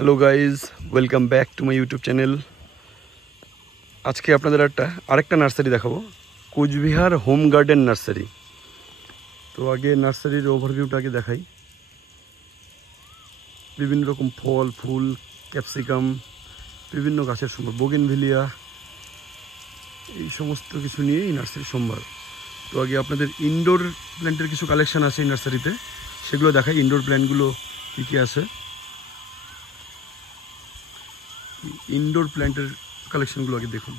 Hello guys welcome back to my YouTube channel আজকে আপনাদের একটা, আরেকটা নার্সারি দেখাবো। কোচবিহার হোম গার্ডেন নার্সারি তো আগে নার্সারির ওভারভিউটা আগে দেখাই। বিভিন্ন রকম ফল, ফুল ক্যাপসিকাম বিভিন্ন গাছের সম্ভার বোগেনভিলিয়া এই সমস্ত কিছু নিয়ে এই নার্সারি সোমবার। তো আগে আপনাদের ইনডোর প্ল্যান্টের কিছু কালেকশন আছে এই নার্সারিতে সেগুলো দেখাই ইনডোর প্ল্যান্টগুলো কী কী আছে। ইনডোর প্ল্যান্টের কালেকশনগুলো আগে দেখুন।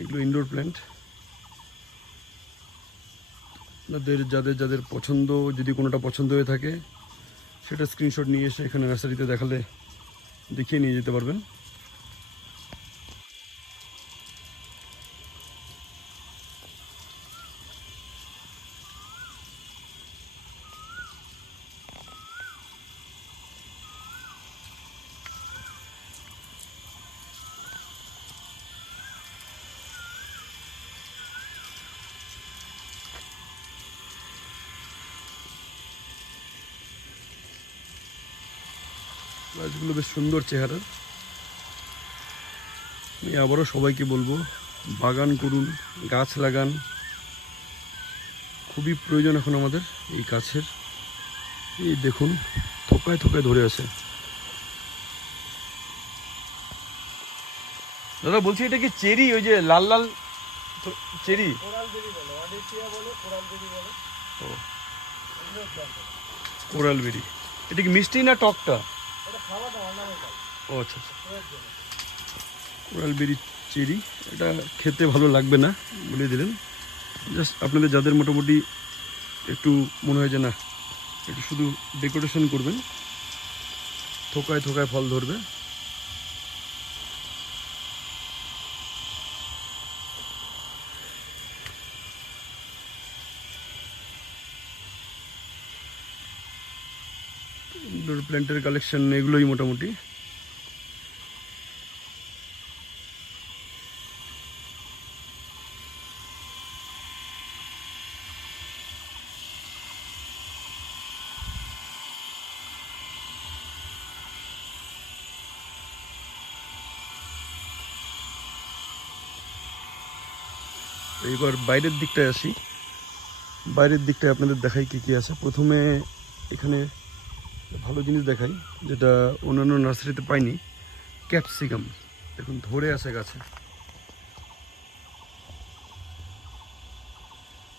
এগুলো ইনডোর প্ল্যান্ট আপনাদের যাদের যাদের পছন্দ, যদি কোনোটা পছন্দ হয়ে থাকে, সেটা স্ক্রিনশট নিয়ে এসে এখানে নার্সারিতে দেখালে দেখিয়ে নিয়ে যেতে পারবেন। গাছগুলো বেশ সুন্দর চেহারা। আমি আবারও সবাইকে বলব বাগান করুন গাছ লাগান। খুবই প্রয়োজন এখন আমাদের এই গাছের। এই দেখুন থোকায় থোকায় ধরে আছে। দাদা বলছি এটা কি চেরি? ওই যে লাল লাল চেরি? কোরাল বেরি। এটা কি মিষ্টি না টকটা? ও আচ্ছা আচ্ছা। কোরাল বেরি চেরি এটা খেতে ভালো লাগবে না বলে দিলেন। জাস্ট আপনাদের যাদের মোটামুটি একটু মনে হয় যে না একটু শুধু ডেকোরেশন করবেন থোকায় থোকায় ফল ধরবে ইনডোর প্ল্যান্টের কালেকশন এগুলোই মোটামুটি। এইবার বাইরের দিকটায় আসি। বাইরের দিকটায় আপনাদের দেখাই কী কী আছে। প্রথমে এখানে ভালো জিনিস দেখাই, যেটা অন্যান্য নার্সারিতে পাইনি, ক্যাপসিকাম। দেখুন, ধরে আছে গাছে।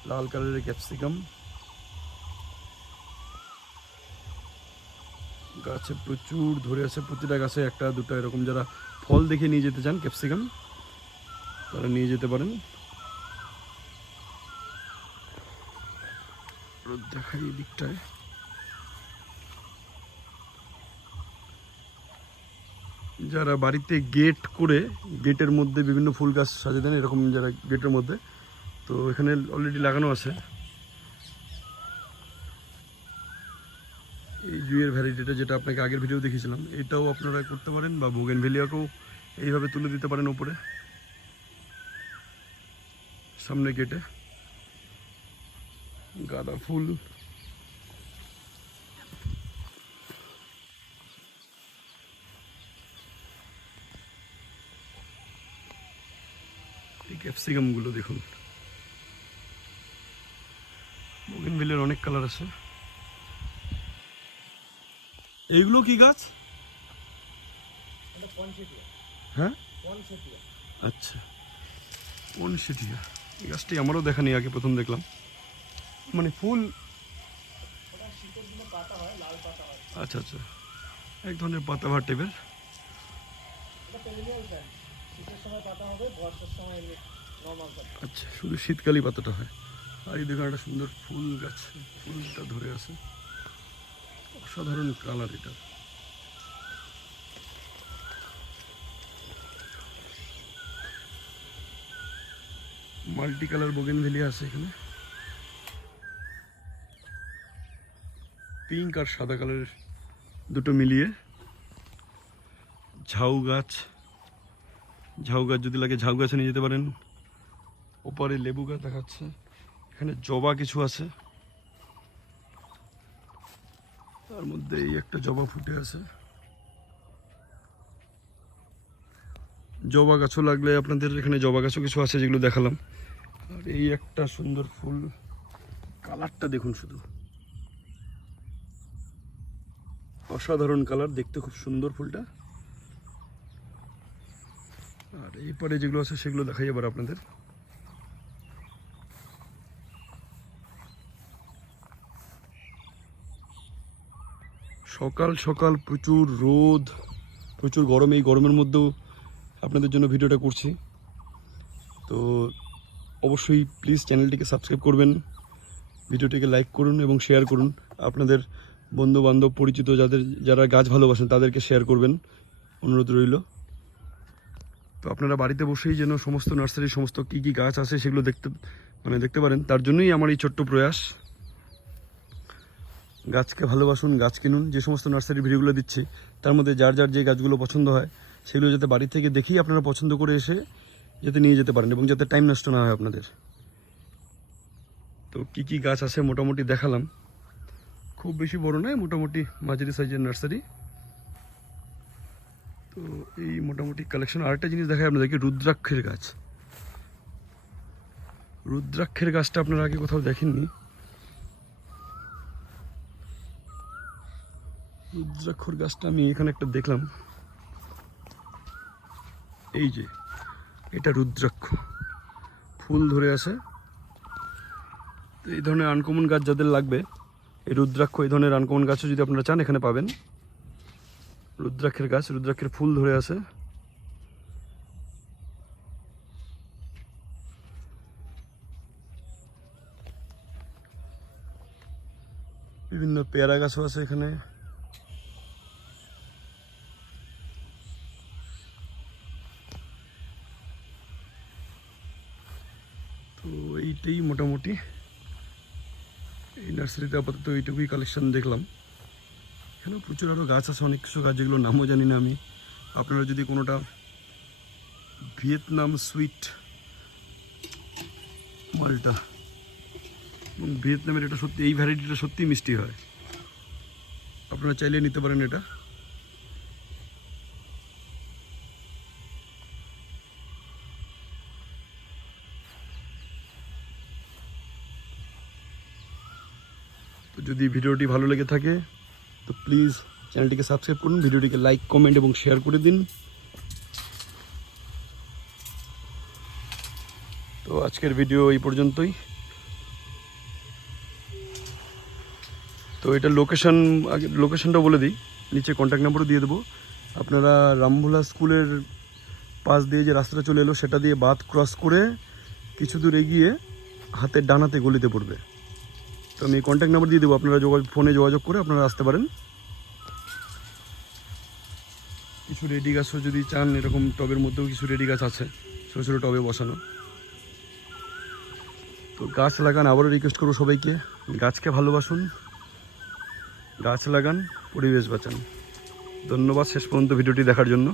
লাল কালারের ক্যাপসিকাম। গাছে প্রচুর ধরে আছে, প্রতিটা গাছে একটা, দুটো, এরকম যারা ফল দেখে নিয়ে যেতে চান ক্যাপসিকাম, তারা নিয়ে যেতে পারেন। দেখাই এই দিকটায় যারা বাড়িতে গেট করে গেটের মধ্যে বিভিন্ন ফুল গাছ সাজিয়ে দেন, এরকম যারা গেটের মধ্যে। তো এখানে অলরেডি লাগানো আছে। এই জুয়ের ভ্যারাইটিটা যেটা আপনাকে আগের ভিডিও দেখিয়েছিলাম, এটাও আপনারা করতে পারেন বা ভোগেন ভেলিয়াকেও এইভাবে তুলে দিতে পারেন ওপরে সামনে গেটে গাঁদা ফুল এই ক্যাপসিকামগুলো দেখুন। বোগেনভিলের অনেক কালার আছে। এইগুলো কি গাছ? হ্যাঁ? আচ্ছা। এই গাছটি আমারও দেখা নেই, আগে প্রথম দেখলাম। মানে ফুল আচ্ছা আচ্ছা। এক ধরনের পাতাবাহার টাইপের আচ্ছা শুধু শীতকালই পাতাটা হয়। আর এই দেখুন একটা সুন্দর ফুল গাছ, ফুলটা ধরে আছে। অসাধারণ কালার এটা। মাল্টি কালার বোগেনভেলিয়া আছে এখানে। পিঙ্ক আর সাদা কালারের দুটো মিলিয়ে ঝাউ গাছ। ঝাউ গাছ যদি লাগে, ঝাউ গাছে নিয়ে যেতে পারেন। ওপারে লেবু গাছ দেখাচ্ছে। এখানে জবা কিছু আছে। তার মধ্যে এই একটা জবা ফুটে আছে। জবা গাছও লাগলে আপনাদের এখানে জবা গাছও কিছু আছে যেগুলো দেখালাম। আর এই একটা সুন্দর ফুল, কালারটা দেখুন শুধু। অসাধারণ কালার, দেখতে খুব সুন্দর ফুলটা। আর এই পারে যেগুলো আছে সেগুলো দেখাই আবার আপনাদের। সকাল সকাল প্রচুর রোদ, প্রচুর গরম, এই গরমের মধ্যেও আপনাদের জন্য ভিডিওটা করছি। তো অবশ্যই প্লিজ চ্যানেলটিকে সাবস্ক্রাইব করবেন, ভিডিওটিকে লাইক করুন এবং শেয়ার করুন। আপনাদের বন্ধু বান্ধব পরিচিত যাদের, যারা গাছ ভালোবাসেন, তাদেরকে শেয়ার করবেন। অনুরোধ রইল। তো আপনারা বাড়িতে বসেই যেন সমস্ত নার্সারির সমস্ত কী কী গাছ আছে সেগুলো দেখতে মানে দেখতে পারেন। তার জন্যই আমার এই ছোট্ট প্রয়াস। গাছকে ভালোবাসুন, গাছ কিনুন, যে সমস্ত নার্সারির ভিডিওগুলো দিচ্ছি, তার মধ্যে যার যার যে গাছগুলো পছন্দ হয়, সেগুলো যাতে বাড়ি থেকে দেখেই আপনারা পছন্দ করে এসে যাতে নিয়ে যেতে পারেন এবং যাতে টাইম নষ্ট না হয় আপনাদের। তো কি কি গাছ আছে মোটামুটি দেখালাম। খুব বেশি বড় নয়, মোটামুটি মাঝারি সাইজের নার্সারি। তো এই মোটামুটি কালেকশন আরেকটা জিনিস দেখায় আপনাদেরকে, রুদ্রাক্ষের গাছ। রুদ্রাক্ষের গাছটা আপনারা আগে কোথাও দেখেননি। রুদ্রাক্ষর গাছটা আমি এখানে একটা দেখলাম। এই যে, এটা রুদ্রাক্ষ। ফুল ধরে আছে। তো এই ধরনের আনকমন গাছ যাদের লাগবে, এই রুদ্রাক্ষ, এই ধরনের আনকমন গাছও যদি আপনারা চান, এখানে পাবেন। রুদ্রাক্ষের গাছ, রুদ্রাক্ষের ফুল ধরে আছে। বিভিন্ন পেয়ারা গাছও আছে এখানে। নার্সারিতে আপাতত এইটুকুই কালেকশন দেখলাম। এখানে প্রচুর আরও গাছ আছে, অনেক কিছু গাছ যেগুলো নামও জানি না আমি। আপনারা যদি কোনোটা ভিয়েতনাম সুইট মালটা এবং ভিয়েতনামের এটা সত্যি, এই ভ্যারাইটিটা সত্যিই মিষ্টি হয়। আপনারা চাইলে নিতে পারেন এটা। যদি ভিডিওটি ভালো লেগে থাকে, তো প্লিজ চ্যানেলটিকে সাবস্ক্রাইব করুন, ভিডিওটিকে লাইক কমেন্ট এবং শেয়ার করে দিন। তো আজকের ভিডিও এই পর্যন্তই। তো এটা লোকেশান আগে লোকেশনটা বলে দিই, নিচে কন্ট্যাক্ট নাম্বারও দিয়ে দেবো। আপনারা রামভোলা স্কুলের পাশ দিয়ে যে রাস্তাটা চলে এলো, সেটা দিয়ে বাদ ক্রস করে কিছু দূর এগিয়ে হাতের ডানাতে গলিতে পড়বে। তো আমি কন্ট্যাক্ট নাম্বার দিয়ে দেবো। আপনারা যোগাযোগ ফোনে যোগাযোগ করে আপনারা আসতে পারেন। কিছু রেডি গাছও যদি চান, এরকম টবের মধ্যেও কিছু রেডি গাছ আছে, ছোটো ছোটো টবে বসানো। তো গাছ লাগান, আবারও রিকোয়েস্ট করব সবাইকে। গাছকে ভালোবাসুন। গাছ লাগান, পরিবেশ বাঁচান। ধন্যবাদ শেষ পর্যন্ত ভিডিওটি দেখার জন্য।